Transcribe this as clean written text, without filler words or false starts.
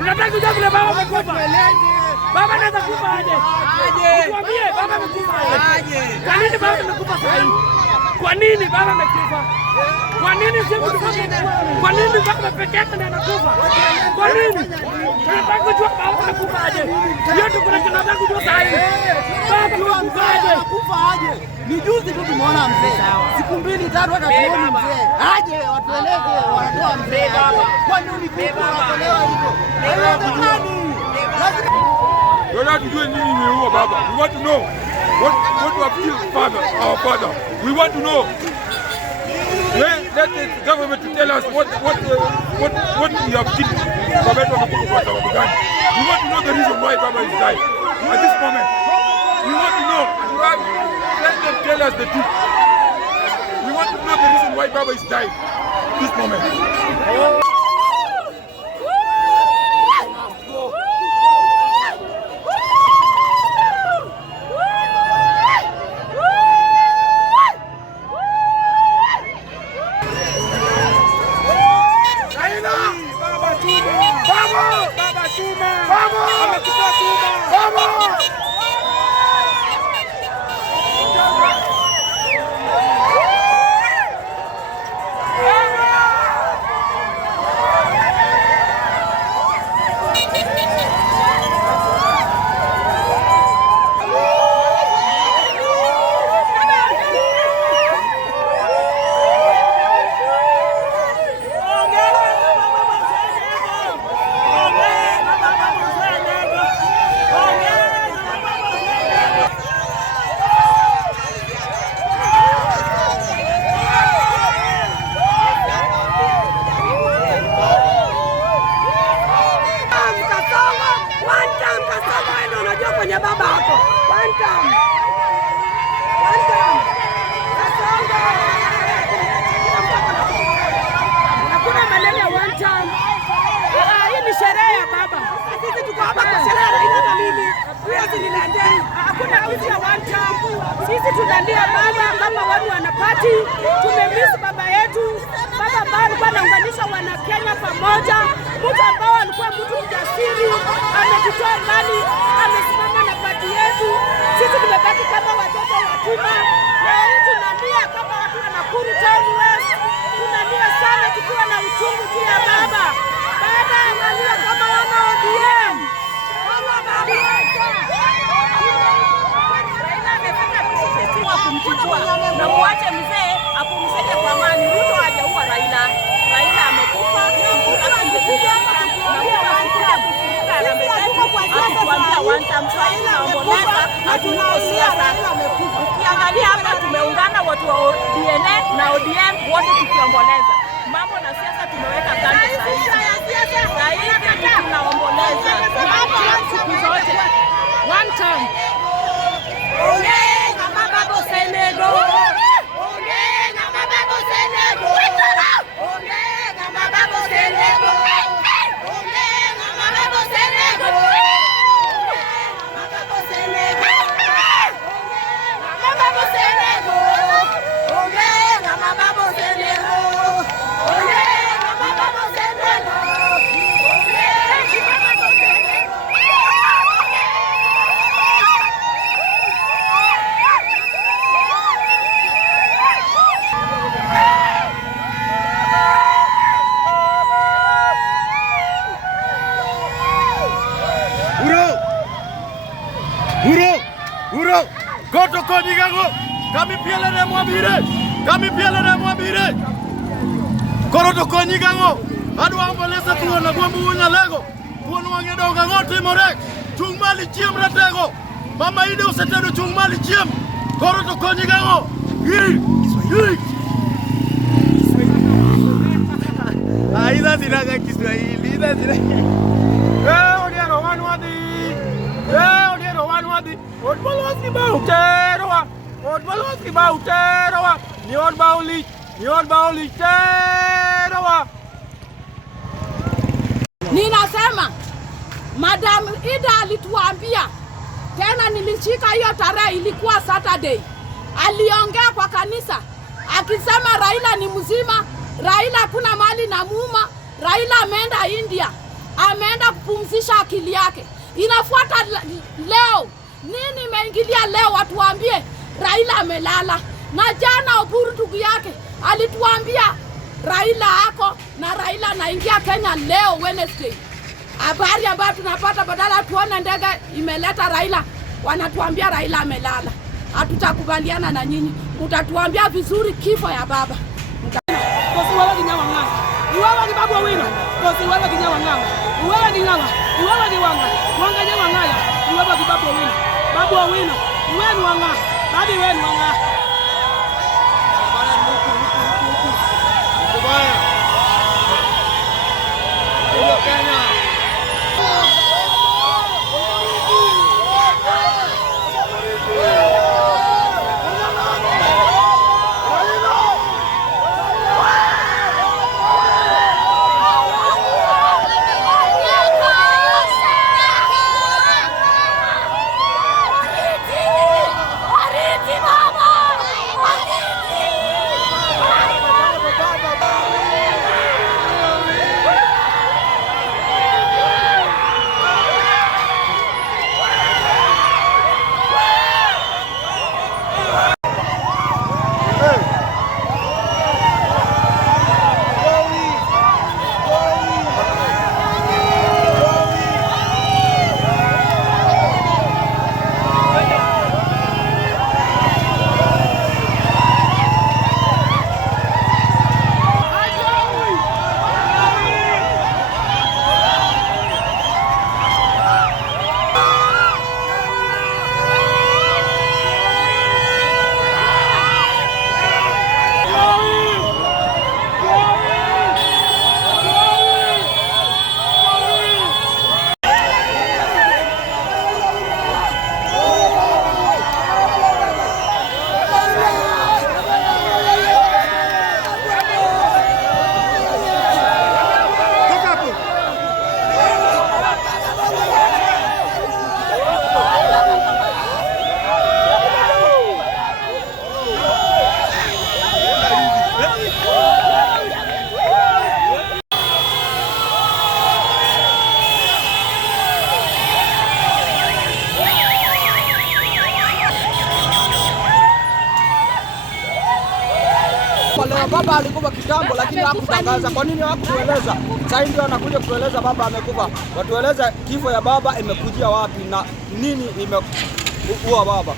Tunataka kujua vile baba amekufa. Baba anaweza kufa aje? Tuambie baba amekufa aje? Kwa nini baba amekufa sasa? Kwa nini baba amekufa? Kwa nini sisi tunakufa? Kwa nini baba peke yake ndiye anakufa? Kwa nini? Tunataka kujua baba amekufa aje? Yote kuna tunataka kujua sasa hivi. Baba amekufa aje? Ni juzi tu tumeona mzee. Siku 2-3 hata tuone mzee. Aje watueleze wanatoa mzee baba. Kwa nini ulikufa watolewa hivyo? Haiwezekani. Tunataka tujue nini imeua baba. We want to know what have killed our father. We want to know. Let the government to tell us what we have killed. Baba yetu amekufa kwa sababu gani? We want to know the reason why Baba is dying at this moment. We want to know. Let them tell us the truth. We want to know the reason why Baba is dying at this moment. Kwenye baba hapo. One time. Hakuna maneno one time. Hii ni sherehe ya baba. Sisi tuko hapa kwa sherehe ya Raila na mimi. Huwezi nilandia. Hakuna kitu ya one time. Sisi tunalia baba kama watu wanapati. Tumemiss baba yetu. Baba ambaye alikuwa anaunganisha wana Kenya pamoja. Mtu ambao alikuwa mtu mjasiri. Amejitoa ndani. Amesimama na pati yetu. Sisi tumebaki kama watoto yatima. Leo hii tunalia kama watu wa Nakuru Town West. Tunalia sana tukiwa na uchungu juu ya baba. Baba analia kama wana ODM. Kama baba yetu. Raila amefanya msisi wa kumchukua na muache mzee apumzike kwa amani. Ruto hajaua Raila. Raila amekufa. Angekuja hapa kukuambia ukiangalia hapa tumeungana watu wa DNA na ODM wote tukiomboleza. Mambo na siasa tumeweka kando sasa hivi. Sasa hivi tunaomboleza. Siku zote. One time. Ole kama babo Senego. Ole kama babo Senego. Ole kama babo Senego. Uro, goto kodi gago, kami piele ne mwabire, koro to konyi gago, adwa ambalesa tuwa na gwambu unya lego, tuwa nuwange doga ngote morek, chung mali chiem ratego, mama ide usetedo chung mali chiem, koro to konyi gago, Aida zinaga Kiswahili, ida zinaga. Odiero wanwadi. Odbaloski bauterowa. Ni odbauli terowa. Ninasema Madam Ida alituambia tena, nilishika hiyo tarehe, ilikuwa Saturday. Aliongea kwa kanisa akisema Raila ni mzima, Raila hakuna mali na muuma, Raila ameenda India. ameenda kupumzisha akili yake. Inafuata leo nini imeingilia leo? Watu waambie Raila amelala. Na jana Oburu ndugu yake alituambia Raila ako na Raila anaingia Kenya leo Wednesday. Habari ambayo tunapata badala tuone ndege imeleta Raila, wanatuambia Raila amelala. Hatutakubaliana na nyinyi. Mtatuambia vizuri kifo ya baba. Kosi wewe kinyawa nganga. Iwewe ni babu wino. Kosi wewe kinyawa nganga. Iwewe ni nganga. Iwewe ni wanga. Wanga nyawa ngaya. Iwewe ni babu wino. Babu wino. Iwewe ni wanga. Babu iwewe ni wanga. Kubaya. Ndio Kenya. Baba alikufa kitambo lakini hakutangaza. Kwa nini hakutueleza? Sasa ndio anakuja kutueleza baba amekufa. Watueleza kifo ya baba imekujia wapi na nini imeua baba.